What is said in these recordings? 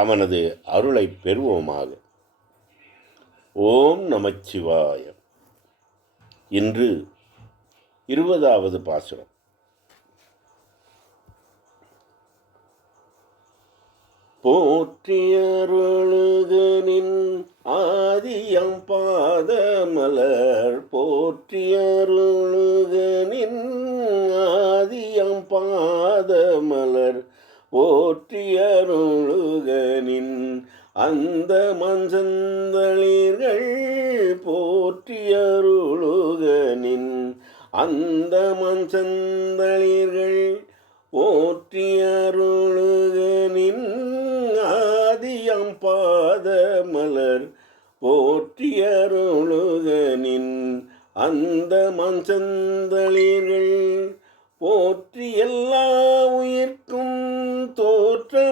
அவனது அருளை பெறுவோமாக. ஓம் நமச்சிவாய இன்று இருபதாவது பாசுரம். போற்றியருளுகனின் ஆதியம் பாதமலர் போற்றியருள் அந்த மஞ்சந்தளிர்கள் போற்றியருளுகனின் அந்த மஞ்சந்தளிர்கள் போற்றியருளுகனின் ஆதியம் பாத பாதமலர் போற்றியருளுகனின் அந்த மஞ்சந்தளிர்கள் போற்றி எல்லா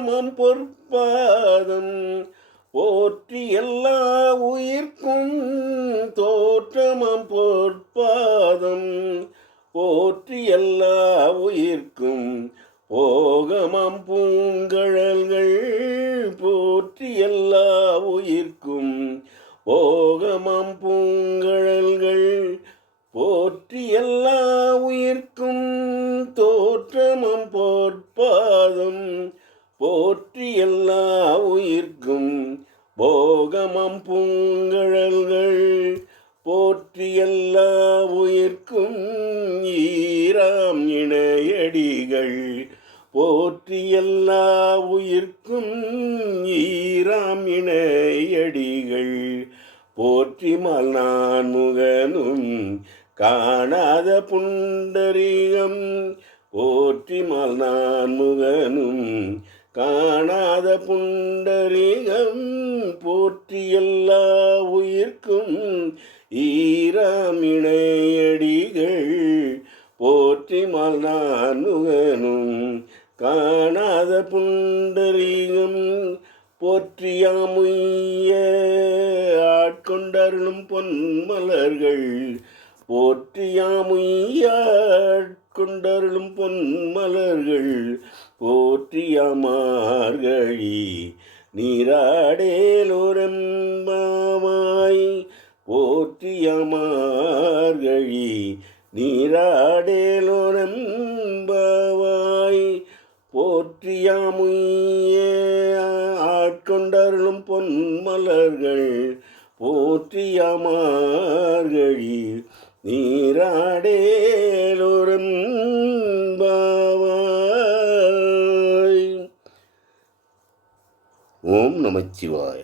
தோற்றமம் பொற்பாதம் போற்றி எல்லா உயிர்க்கும் தோற்றமம் பொற்பாதம். போற்றி எல்லா உயிர்க்கும் போகமம் பூங்கழல்கள். போற்றி எல்லா உயிர்க்கும் போகமம் பூங்கழல்கள். போற்றி எல்லா உயிர்க்கும் தோற்றமம் பொற்பாதம். போற்றி எல்லா உயிர்க்கும் போகமம் பூங்கழல்கள். போற்றி எல்லா உயிர்க்கும் ஈராம் இணையடிகள். போற்றி எல்லா உயிர்க்கும் ஈராம் இணையடிகள். போற்றி நான் முகனும் காணாத புண்டரீகம். போற்றி நான் முகனும் காணாத புண்டரீகம் போற்றி எல்லா உயிர்க்கும் ஈராமிணையடிகள் போற்றி நான் காணாத புண்டரீகம் போற்றியாமுய்ய ஆட்கொண்டருளும் பொன்மலர்கள் போற்றியாமுய்ய ஆட்கொண்டருளும் பொன்மலர்கள் போற்றியாமார்கழி நீராடேலோரம்பாவாய் போற்றியமார்கழி நீராடேலோரம்பாவாய் போற்றியாமுயே ஆட்கொண்டருளும் பொன்மலர்கள். போற்றியமார்கழி நீராடேலோரம் ஓம் நமச்சிவாய.